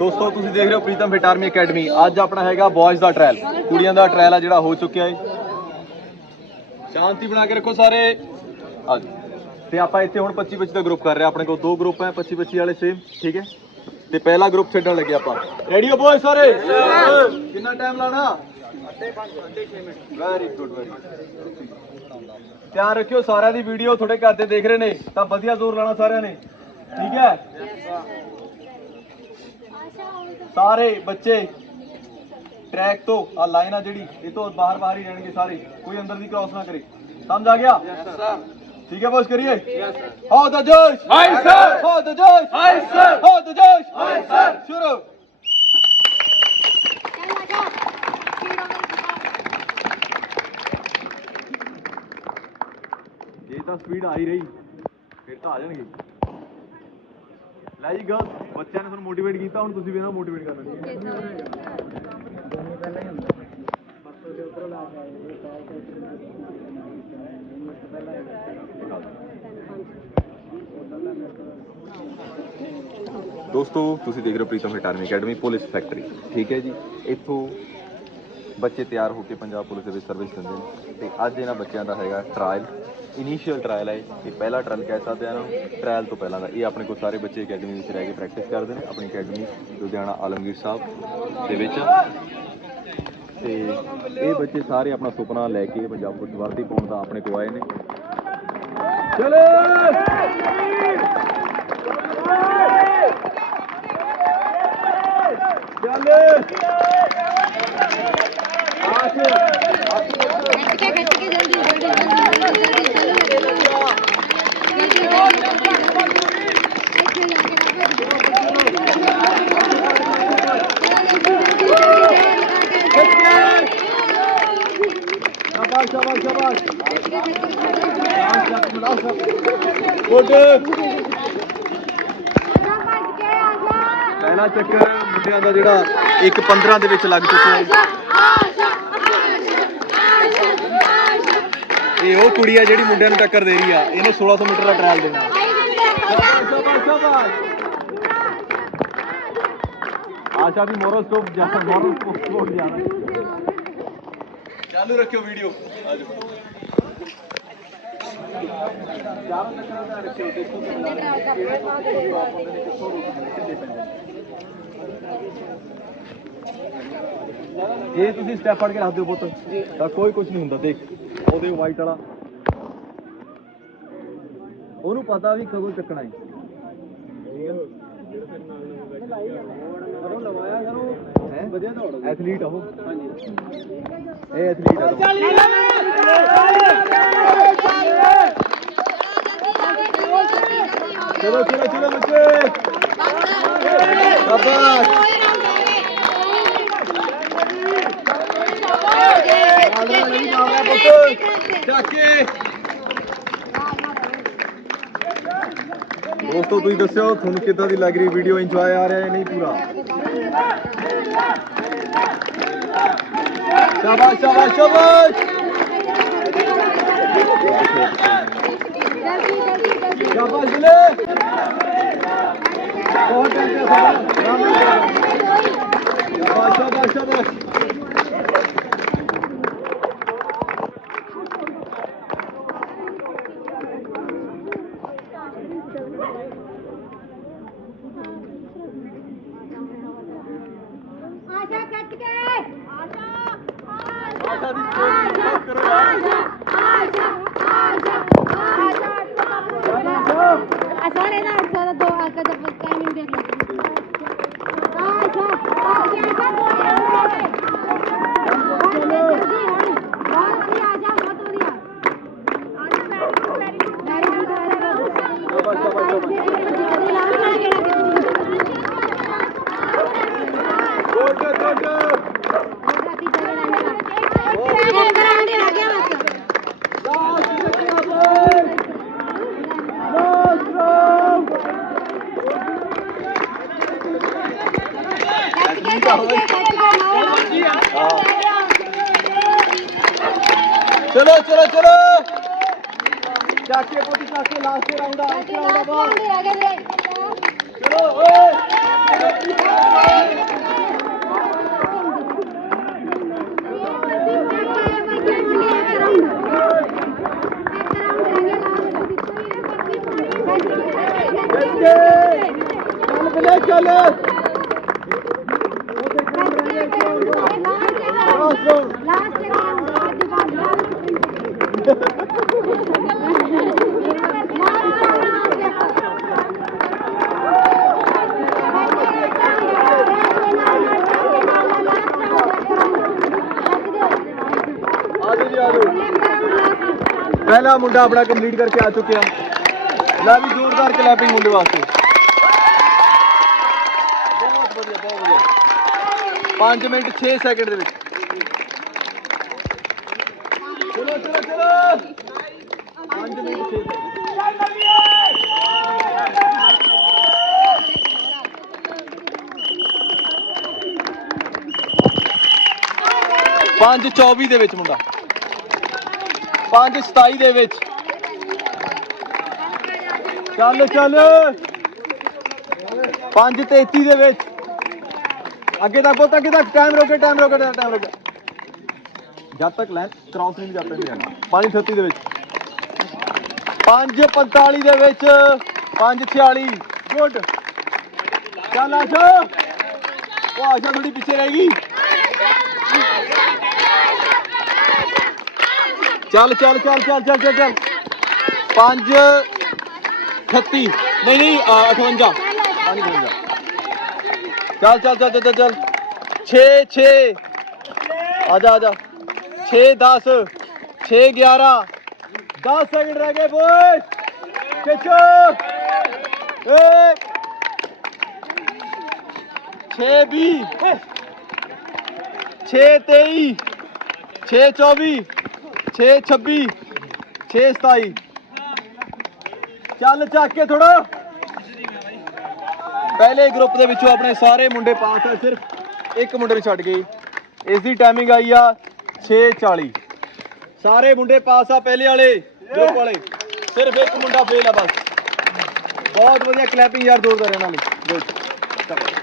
ਦੋਸਤੋ, ਤੁਸੀਂ ਦੇਖ ਰਹੇ ਹੋ ਪ੍ਰੀਤਮ ਫਿਟ ਆਰਮੀ ਅਕੈਡਮੀ। ਅੱਜ ਆਪਣਾ ਹੈਗਾ ਬॉयਜ਼ ਦਾ ਟ੍ਰਾਇਲ ਕੁੜੀਆਂ ਦਾ ਟ੍ਰਾਇਲ ਆ ਜਿਹੜਾ ਹੋ ਚੁੱਕਿਆ ਹੈ ਸ਼ਾਂਤੀ ਬਣਾ ਕੇ ਰੱਖੋ ਸਾਰੇ। ਆ ਜਾਓ। ਤੇ ਆਪਾਂ ਇੱਥੇ ਹੁਣ 25 25 ਦਾ ਗਰੁੱਪ ਕਰ ਰਹੇ ਆਪਣੇ ਕੋਲ ਦੋ ਗਰੁੱਪ ਹੈ 25 25 ਵਾਲੇ ਸੇਮ ਠੀਕ ਹੈ? ਤੇ ਪਹਿਲਾ ਗਰੁੱਪ ਛੱਡਣ ਲੱਗੇ ਆਪਾਂ। ਰੈਡੀ ਹੋ ਬੋਏ ਸਾਰੇ? ਕਿੰਨਾ ਟਾਈਮ ਲਾਣਾ ਵੈਰੀ ਗੁੱਡ ਵੈਰੀ ਧਿਆਨ ਰੱਖਿਓ, ਸਾਰਿਆਂ ਦੀ ਵੀਡੀਓ ਤੁਹਾਡੇ ਘਰ ਦੇ ਦੇਖ ਰਹੇ ਨੇ। ਤਾਂ ਵਧੀਆ ਜ਼ੋਰ ਲਾਣਾ ਸਾਰਿਆਂ ਨੇ। ਠੀਕ ਹੈ? ਸਾਰੇ ਬੱਚੇ ਟਰੈਕ ਤੋਂ ਆ ਲਾਈਨ ਆ ਜਿਹੜੀ ਇਹ ਤੋਂ ਬਾਹਰ ਬਾਹਰ ਹੀ ਰਹਿਣਗੇ ਸਾਰੇ। ਕੋਈ ਅੰਦਰ ਦੀ ਕ੍ਰਾਸ ਨਾ ਕਰੇ। ਸਮਝ ਆ ਗਿਆ? ਠੀਕ ਹੈ ਬਸ ਕਰੀਏ? ਹੋ ਦਾ ਜੋਸ਼! ਹਾਈ ਸਰ ਹੋ ਦਾ ਜੋਸ਼! ਹਾਈ ਸਰ ਹੋ ਦਾ ਜੋਸ਼! ਹਾਈ ਸਰ ਸ਼ੁਰੂ! ਇਹ ਤਾਂ ਸਪੀਡ ਆ ਹੀ ਰਹੀ ਫਿਰ ਤਾਂ ਆ ਜਾਣਗੇ। ਲੈ ਜੀ ਗਰਲ ਬੱਚਿਆਂ ਨੇ ਤੁਹਾਨੂੰ ਮੋਟੀਵੇਟ ਕੀਤਾ ਹੁਣ ਤੁਸੀਂ ਵੀ ਇਹਨਾਂ ਮੋਟੀਵੇਟ ਕਰਨਾ ਠੀਕ ਦੋਸਤੋ ਤੁਸੀਂ ਦੇਖ ਰਹੇ ਹੋ Pritam hit army academy police factory ਠੀਕ ਹੈ ਜੀ? ਇੱਥੋਂ ਬੱਚੇ ਤਿਆਰ ਹੋ ਕੇ ਪੰਜਾਬ ਪੁਲਿਸ ਦੇ ਵਿੱਚ ਸਰਵਿਸ ਦਿੰਦੇ ਨੇ। ਤੇ ਅੱਜ ਇਹਨਾਂ ਬੱਚਿਆਂ ਦਾ ਹੈਗਾ ਟ੍ਰਾਇਲ ਇਨੀਸ਼ੀਅਲ ਟ੍ਰਾਇਲ ਹੈ ਇਹ। ਪਹਿਲਾ ਟ੍ਰਾਇਲ ਕਹਿ ਸਕਦੇ ਆ ਇਹਨੂੰ ਟ੍ਰਾਇਲ ਤੋਂ ਪਹਿਲਾਂ ਦਾ ਇਹ ਆਪਣੇ ਕੋਲ ਸਾਰੇ ਬੱਚੇ ਅਕੈਡਮੀ ਵਿੱਚ ਰਹਿ ਕੇ ਪ੍ਰੈਕਟਿਸ ਕਰਦੇ ਨੇ ਆਪਣੀ ਅਕੈਡਮੀ ਲੁਧਿਆਣਾ ਆਲਮਗੀਰ ਸਾਹਿਬ ਦੇ ਵਿੱਚ ਤੇ ਇਹ ਬੱਚੇ ਸਾਰੇ ਆਪਣਾ ਸੁਪਨਾ ਲੈ ਕੇ ਪੰਜਾਬ ਵਿੱਚ ਵਰਦੀ ਪਾਉਣ ਦਾ ਆਪਣੇ ਕੋਲ ਆਏ ਨੇ ਚਲੋ ਚੱਲ ਸ਼ਾਬਾਸ਼ ਸ਼ਾਬਾਸ਼ ਸ਼ਾਬਾਸ਼। ਗੁੱਡ। ਪਹਿਲਾ ਚੱਕਰ ਮੁੰਡਿਆਂ ਦਾ ਜਿਹੜਾ ਇੱਕ 15 ਦੇ ਵਿੱਚ ਲੱਗ ਚੁੱਕਿਆ ਹੈ। ਇਹ ਉਹ ਕੁੜੀ ਆ ਜਿਹੜੀ ਮੁੰਡਿਆਂ ਨੂੰ ਟੱਕਰ ਦੇ ਰਹੀ ਆ। ਇਹਨੇ 1600 ਮੀਟਰ ਦਾ ਟ੍ਰਾਇਲ ਦੇਣਾ। ਸ਼ਾਬਾਸ਼ ਸ਼ਾਬਾਸ਼ ਆਸ਼ਾ ਵੀ ਮੋਰੋਸਕੋਪ ਜਾ ਮੋਰੋਸਕੋਪ ਜਾਣਾ ਚਾਲੂ ਰੱਖਿਓ ਵੀਡੀਓ ਆਜੋ ਚਾਰੋਂ ਚੱਕਰਾਂ ਦਾ ਰੱਖਿਓ ਦੇਖੋ ਕਿਹੜੇ ਪਾਸੇ ਨੇ ਕਿੱਥੋਂ ਰੁਕਦੇ ਕਿੱਥੇ ਪੈਂਦੇ ਇਹ ਤੁਸੀਂ ਸਟੈਪ ਫੜ ਕੇ ਰੱਖ ਦਿਓ ਪੁੱਤ ਤਾਂ ਕੋਈ ਕੁਝ ਨਹੀਂ ਹੁੰਦਾ ਦੇਖ। ਉਹਦੇ ਵਾਈਟ ਵਾਲਾ। ਉਹਨੂੰ ਪਤਾ ਵੀ ਕਦੋਂ ਚੱਕਣਾ ਹੈ। ਹੈ। ਵਧੀਆ ਦੌੜ ਐਥਲੀਟ ਆ ਉਹ। ਹਾਂਜੀ। ਇਹ ਐਥਲੀਟ ਆ ਚਲੋ ਚਲੋ ਚਲੋ ਬੱਚੇ। ਸ਼ਾਬਾਸ਼। ਚਾਕੇ ਦੋਸਤੋ ਤੁਸੀਂ ਦੱਸਿਓ ਤੁਹਾਨੂੰ ਕਿੱਦਾਂ ਦੀ ਲੱਗ ਰਹੀ ਵੀਡੀਓ ਇੰਜੋਏ ਆ ਰਿਹਾ ਹੈ ਨਹੀਂ ਪੂਰਾ? ਸ਼ਾਬਾਸ਼ ਸ਼ਾਬਾਸ਼ ਸ਼ਾਬਾਸ਼ ਸ਼ਾਬਾਸ਼ ਬਲੇ ਬਹੁਤ ਟੈਂਸ਼ਨ ਸ਼ਾਬਾਸ਼ ਸ਼ਾਬਾਸ਼ ਸ਼ਾਬਾਸ਼ ਆਸ਼ਾ ਕੱਟ ਕੇ ਆਸ਼ਾ ਆਸ਼ਾ ਦੀ ਸਪੋਰਟ ਬਹੁਤ ਕਰੋ ਯਾਰ। ਆਸ਼ਾ ਚਲੋ ਚਲੋ ਚਲੋ। ਚਾਕੇ ਪੋਤੀ ਚਾਕੇ ਲਾਸਟ ਰਾਉਂਡ ਆ ਰਾਉਂਡ ਆ ਬਾਹਰ ਚਲੋ ਓਏ। Let's go, let's go. ਪਹਿਲਾ ਮੁੰਡਾ ਆਪਣਾ ਕੰਪਲੀਟ ਕਰਕੇ ਆ ਚੁੱਕਿਆ। ਲੈ ਵੀ ਜ਼ੋਰਦਾਰ ਕਲੈਪਿੰਗ ਮੁੰਡੇ ਵਾਸਤੇ ਬਹੁਤ ਵਧੀਆ ਬਹੁਤ ਵਧੀਆ 5 ਮਿੰਟ 6 ਸੈਕਿੰਡ ਦੇ ਵਿੱਚ। ਚਲੋ ਚਲੋ ਚਲੋ। 5 ਮਿੰਟ 6 ਪੰਜ 24 ਦੇ ਵਿੱਚ ਮੁੰਡਾ। ਪੰਜ 27 ਦੇ ਵਿੱਚ। ਚੱਲ ਚੱਲ। ਪੰਜ 33 ਦੇ ਵਿੱਚ। ਅੱਗੇ ਤੱਕ ਬਹੁਤ ਅੱਗੇ ਤੱਕ ਟਾਈਮ ਰੋਕੇ ਟਾਈਮ ਰੋਕੇ ਟਾਈਮ ਰੋਕੇ ਜਦ ਤੱਕ ਲਾਈਨ ਕ੍ਰਾਸ ਨਹੀਂ ਜਦ ਤੱਕ ਨਹੀਂ ਜਾਣਾ ਪੰਜ 38 ਦੇ ਵਿੱਚ। ਪੰਜ 45 ਦੇ ਵਿੱਚ। ਪੰਜ 46 ਗੁੱਡ ਚੱਲ ਆਸ਼ਾ। ਉਹ ਆਸ਼ਾ ਥੋੜੀ ਪਿੱਛੇ ਰਹਿ ਗਈ। ਚੱਲ ਚੱਲ ਚੱਲ ਚੱਲ ਚੱਲ ਚੱਲ ਚੱਲ। 5 38 ਨਹੀਂ ਨਹੀਂ 58 ਪੰਜ 58 ਚੱਲ ਚੱਲ ਚੱਲ ਚੱਲ ਚੱਲ 6 6 ਆ ਜਾ ਆ ਜਾ। 6 10 6 11 10 ਸੈਕਿੰਡ ਰਹਿ ਗਏ, ਬੋਏ। ਖਿੱਚੋ ਏ 6 20 6 23 6 24 6 26 6 27 ਚੱਲ, ਚੱਕ ਕੇ ਥੋੜਾ ਪਹਿਲੇ ਗਰੁੱਪ ਦੇ ਵਿੱਚੋਂ ਆਪਣੇ ਸਾਰੇ ਮੁੰਡੇ ਪਾਸ ਆ, ਸਿਰਫ ਇੱਕ ਮੁੰਡੇ ਨੂੰ ਛੱਡ ਗਏ ਇਸ ਦੀ ਟਾਈਮਿੰਗ ਆਈ ਆ 6:40 ਸਾਰੇ ਮੁੰਡੇ ਪਾਸ ਆ ਪਹਿਲੇ ਵਾਲੇ ਗਰੁੱਪ ਵਾਲੇ। ਸਿਰਫ ਇੱਕ ਮੁੰਡਾ ਫੇਲ ਆ ਬਸ। ਬਹੁਤ ਵਧੀਆ ਕਲੈਪਿੰਗ ਯਾਰ ਜ਼ੋਰਦਾਰ ਇਹਨਾਂ ਲਈ। ਗੁੱਡ